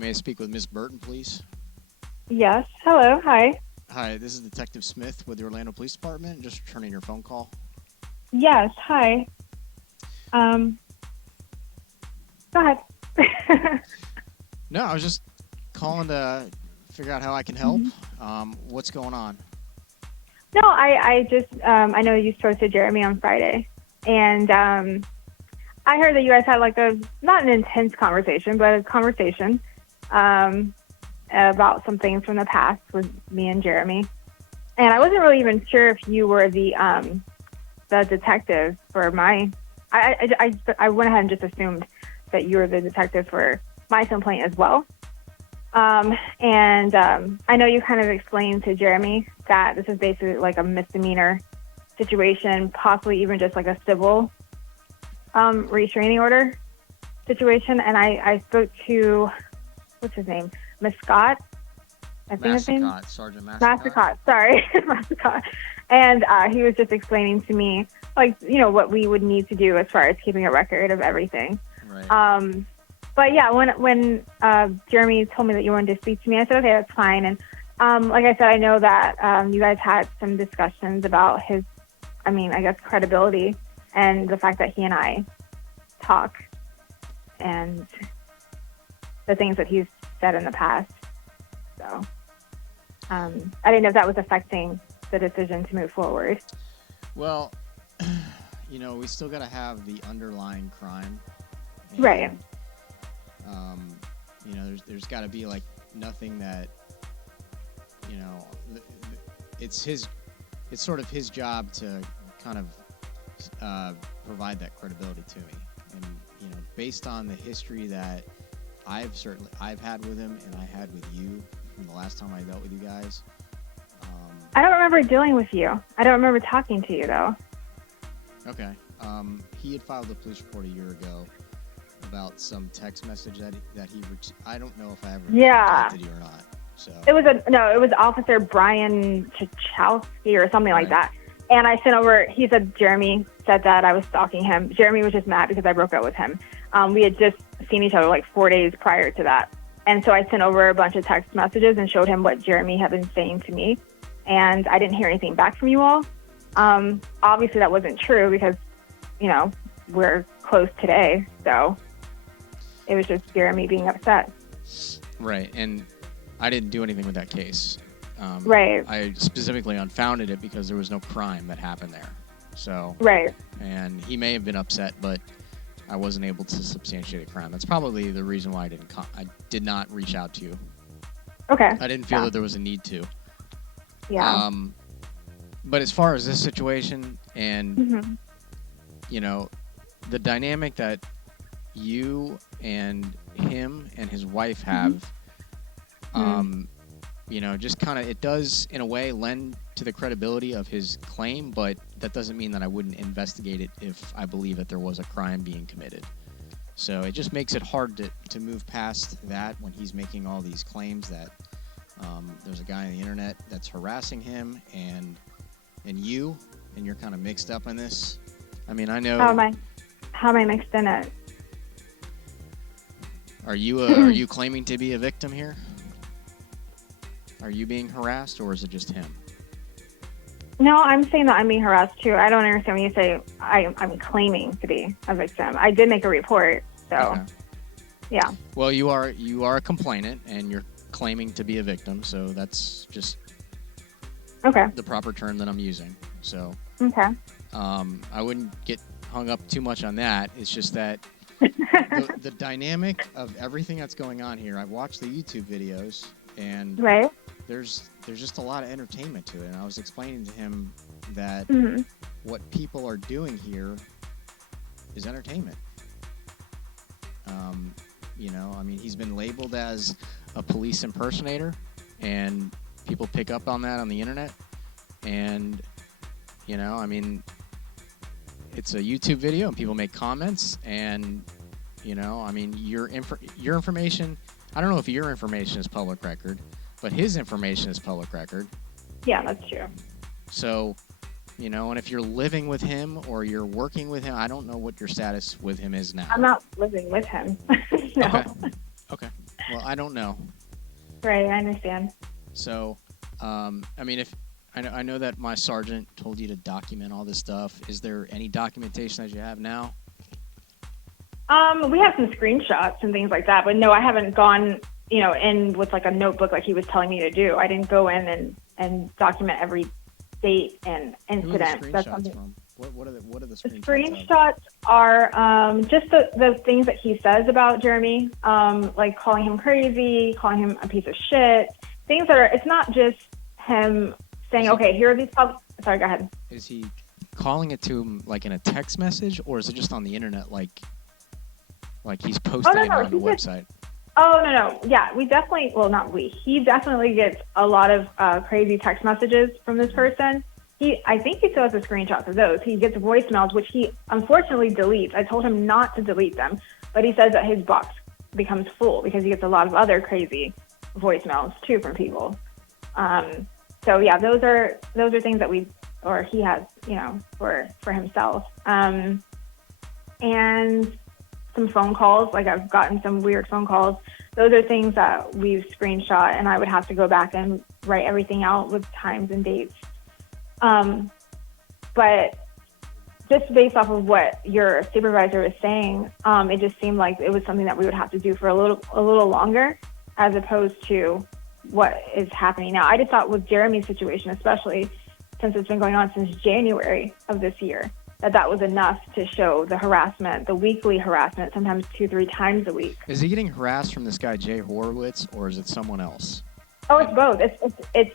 may I speak with Miss Burton, please? Yes. Hello. Hi. Hi, this is Detective Smith with the Orlando Police Department. Just returning your phone call. Yes. Hi. Go ahead. No, I was just calling to figure out how I can help. What's going on? No, I just, I know you spoke to Jeremy on Friday, and I heard that you guys had like not an intense conversation, but a conversation about something from the past with me and Jeremy. And I wasn't really even sure if you were the detective for my, I went ahead and just assumed that you were the detective for my complaint as well. And I know you kind of explained to Jeremy that this is basically like a misdemeanor situation, possibly even just like a civil restraining order situation. And I spoke to, what's his name? Mascot? I think his name? Sergeant Mascot, sorry. Mascot. And he was just explaining to me, like, you know, what we would need to do as far as keeping a record of everything. Right. But yeah, when Jeremy told me that you wanted to speak to me, I said, okay, that's fine. And like I said, I know that you guys had some discussions about his, I guess, credibility and the fact that he and I talk and the things that he's said in the past. So I didn't know if that was affecting the decision to move forward. Well, you know, we still got to have the underlying crime. And, right. You know, there's got to be like nothing that, you know, it's sort of his job to kind of provide that credibility to me. And, you know, based on the history that I've had with him and I had with you from the last time I dealt with you guys. I don't remember dealing with you. I don't remember talking to you, though. Okay. He had filed a police report a year ago about some text message that he I don't know if I ever contacted you or not. So it was Officer Brian Chachowski or something like that. And I sent over, he said Jeremy said that I was stalking him. Jeremy was just mad because I broke up with him. We had just seen each other like 4 days prior to that. And so I sent over a bunch of text messages and showed him what Jeremy had been saying to me. And I didn't hear anything back from you all. Obviously that wasn't true because, you know, we're close today. So it was just Jeremy being upset. Right. And I didn't do anything with that case. Right. I specifically unfounded it because there was no crime that happened there. So. Right. And he may have been upset, but I wasn't able to substantiate a crime. That's probably the reason why I did not reach out to you. Okay. I didn't feel that there was a need to. Yeah. But as far as this situation and, you know, the dynamic that you and him and his wife have, you know, just kind of, it does in a way lend to the credibility of his claim, but that doesn't mean that I wouldn't investigate it if I believe that there was a crime being committed. So it just makes it hard to move past that when he's making all these claims that there's a guy on the internet that's harassing him and you're kind of mixed up in this. I mean, I know. How am I mixed in it? Are you claiming to be a victim here? Are you being harassed, or is it just him? No, I'm saying that I'm being harassed too. I don't understand when you say I'm claiming to be a victim. I did make a report, so okay. Yeah. Well, you are a complainant, and you're claiming to be a victim, so that's just the proper term that I'm using. So okay. I wouldn't get hung up too much on that. It's just that the dynamic of everything that's going on here. I've watched the YouTube videos, and there's just a lot of entertainment to it. And I was explaining to him that what people are doing here is entertainment. You know, I mean, he's been labeled as a police impersonator, and people pick up on that on the internet. And, you know, I mean, it's a YouTube video, and people make comments, and, you know, I mean, your information, I don't know if your information is public record, but his information is public record. Yeah, that's true. So, you know, and if you're living with him or you're working with him, I don't know what your status with him is now. I'm not living with him. No. Okay. Well, I don't know. Right, I understand. So, I mean, if I know that my sergeant told you to document all this stuff. Is there any documentation that you have now? We have some screenshots and things like that, but no, I haven't gone, in with like a notebook like he was telling me to do. I didn't go in and document every date and incident. Who are the That's screenshots something. from? What are the The screenshots? screenshots are just the things that he says about Jeremy, like calling him crazy, calling him a piece of shit. Things that are, it's not just him saying, okay, here are these sorry, go ahead. Is he calling it to him like in a text message, or is it just on the internet, like he's posting it on the website? No. Yeah, we definitely, well, not we. He definitely gets a lot of crazy text messages from this person. I think he still has the screenshots of those. He gets voicemails, which he unfortunately deletes. I told him not to delete them, but he says that his box becomes full because he gets a lot of other crazy voicemails too from people. So yeah, those are things that he has, for himself. And some phone calls, like I've gotten some weird phone calls. Those are things that we've screenshot, and I would have to go back and write everything out with times and dates. But just based off of what your supervisor is saying, it just seemed like it was something that we would have to do for a little longer, as opposed to what is happening now. I just thought with Jeremy's situation, especially since it's been going on since January of this year, that was enough to show the harassment, the weekly harassment, sometimes 2-3 times a week. Is he getting harassed from this guy Jay Horowitz, or is it someone else? Oh, it's both. It's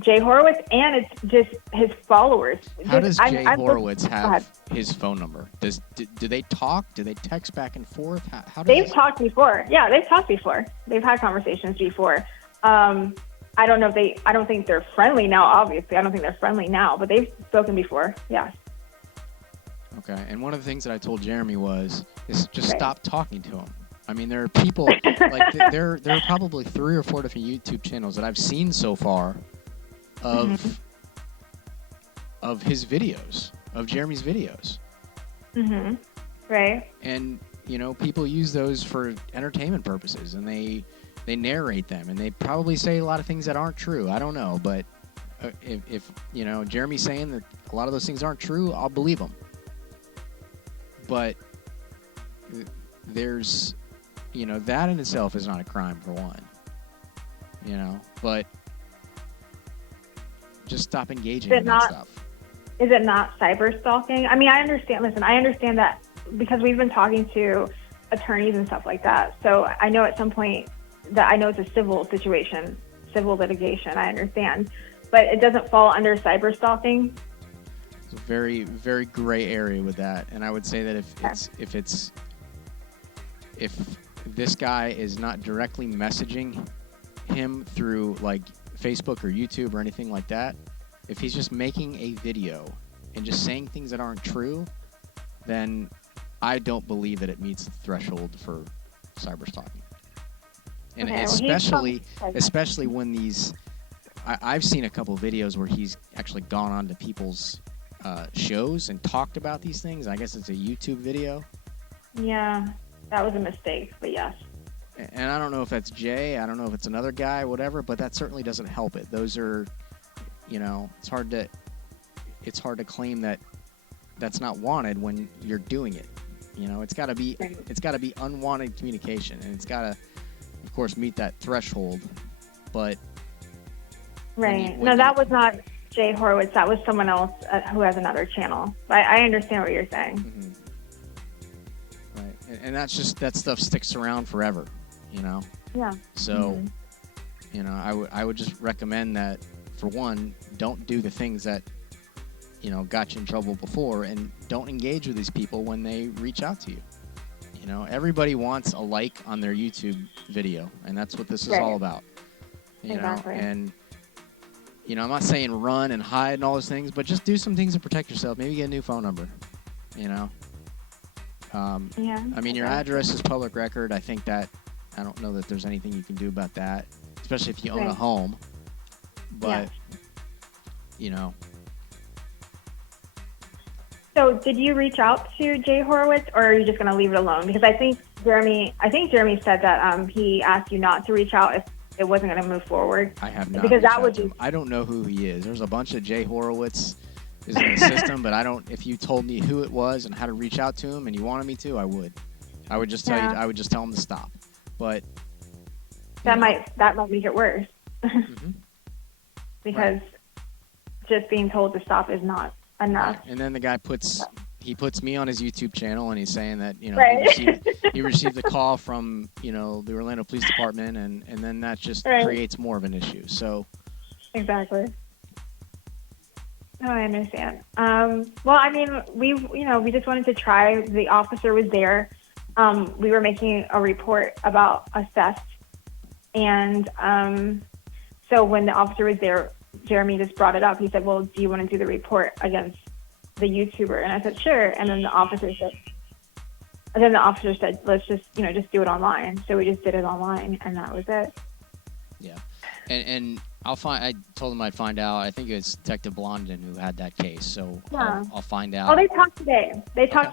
Jay Horowitz, and it's just his followers. How does Jay Horowitz have his phone number? Do they talk? Do they text back and forth? How does They've talked before. Yeah, they've talked before. They've had conversations before. I don't know I don't think they're friendly now, obviously. I don't think they're friendly now, but they've spoken before. Yeah. Okay. And one of the things that I told Jeremy is just stop talking to him. I mean, there are people, like, there are probably 3 or 4 different YouTube channels that I've seen so far of his videos, of Jeremy's videos. Mm-hmm. Right. And, people use those for entertainment purposes, and they narrate them, and they probably say a lot of things that aren't true. I don't know, but if Jeremy's saying that a lot of those things aren't true, I'll believe him. But there's, that in itself is not a crime, for one. But just stop engaging in that stuff. Is it not cyber stalking? I mean, I understand that because we've been talking to attorneys and stuff like that. So I know at some point that I know it's a civil situation, civil litigation, I understand. But it doesn't fall under cyber stalking. It's a very, very gray area with that. And I would say that if this guy is not directly messaging him through like Facebook or YouTube or anything like that, if he's just making a video and just saying things that aren't true, then I don't believe that it meets the threshold for cyber stalking. And especially when I've seen a couple of videos where he's actually gone on to people's shows and talked about these things. I guess it's a YouTube video. Yeah, that was a mistake, but yes. And I don't know if that's Jay. I don't know if it's another guy, whatever. But that certainly doesn't help it. Those are, it's hard to claim that that's not wanted when you're doing it. It's got to be unwanted communication, and it's got to, of course, meet that threshold. But right. That was not Jay Horowitz. That was someone else who has another channel. I understand what you're saying. Mm-hmm. Right. And that's just, that stuff sticks around forever, Yeah. So, I would just recommend that, for one, don't do the things that, got you in trouble before, and don't engage with these people when they reach out to you. Everybody wants a like on their YouTube video, and that's what this is all about. Exactly. And I'm not saying run and hide and all those things, but just do some things to protect yourself. Maybe get a new phone number. I mean, your address is public record. I think that I don't know that there's anything you can do about that, especially if you own a home. But So did you reach out to Jay Horowitz, or are you just going to leave it alone? Because I think Jeremy said that he asked you not to reach out if it wasn't going to move forward. I have not because reached that out would to be. him. I don't know who he is. There's a bunch of Jay Horowitz is in the system, but I don't. If you told me who it was and how to reach out to him, and you wanted me to, I would. I would just tell you. I would just tell him to stop. But that might make it worse. Mm-hmm. Because just being told to stop is not enough. Right. And then the guy puts me on his YouTube channel, and he's saying that he received a call from the Orlando Police Department, and then that just creates more of an issue. So exactly. No, I understand. Well, I mean, we just wanted to try. The officer was there. We were making a report about a theft, and so when the officer was there, Jeremy just brought it up. He said, "Well, do you want to do the report against the YouTuber?" And I said, "Sure." And then the officer said, "Let's just do it online." So we just did it online, and that was it. Yeah, and I told him I'd find out. I think it was Detective Blondin who had that case, so I'll find out. Oh, they talked today.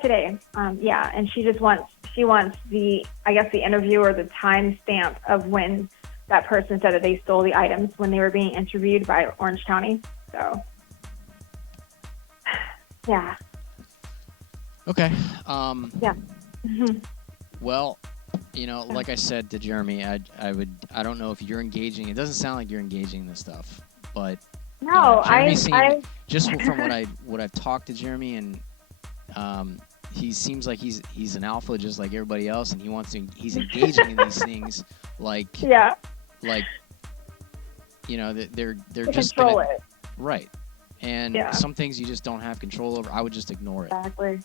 Today. Yeah, and she wants the interview or the timestamp of when that person said that they stole the items when they were being interviewed by Orange County. So, yeah. Okay. Yeah. Mm-hmm. Well, like I said to Jeremy, I don't know if you're engaging. It doesn't sound like you're engaging in this stuff, but no, just from what I've talked to Jeremy, and he seems like he's an alpha just like everybody else, and he's engaging in these things they're just control it. Right. And some things you just don't have control over. I would just ignore it. Exactly.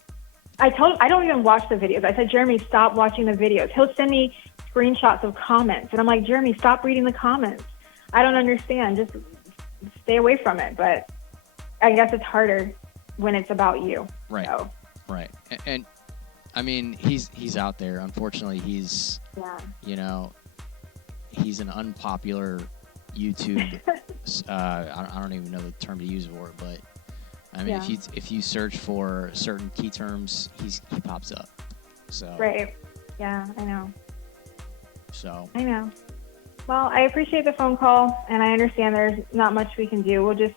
I don't even watch the videos. I said, Jeremy, stop watching the videos. He'll send me screenshots of comments, and I'm like, Jeremy, stop reading the comments. I don't understand. Just stay away from it. But I guess it's harder when it's about you. Right. So. Right. And I mean, he's out there. Unfortunately, he's he's an unpopular YouTube. I don't even know the term to use for it, but I mean, if you search for certain key terms, he pops up. So right. Yeah, I know. So I know. Well, I appreciate the phone call, and I understand there's not much we can do. We'll just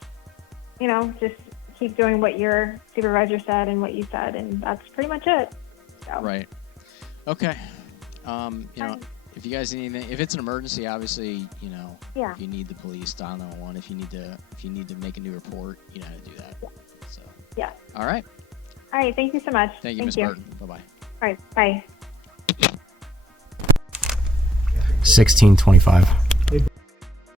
keep doing what your supervisor said and what you said, and that's pretty much it. So. Right. Okay. If you guys need anything, if it's an emergency, obviously, if you need the police, dial 911. If you need to make a new report, you know how to do that. Yeah. So. Yeah. All right. All right. Thank you so much. Thank you, Ms. Burton. Bye-bye. All right. Bye. 1625.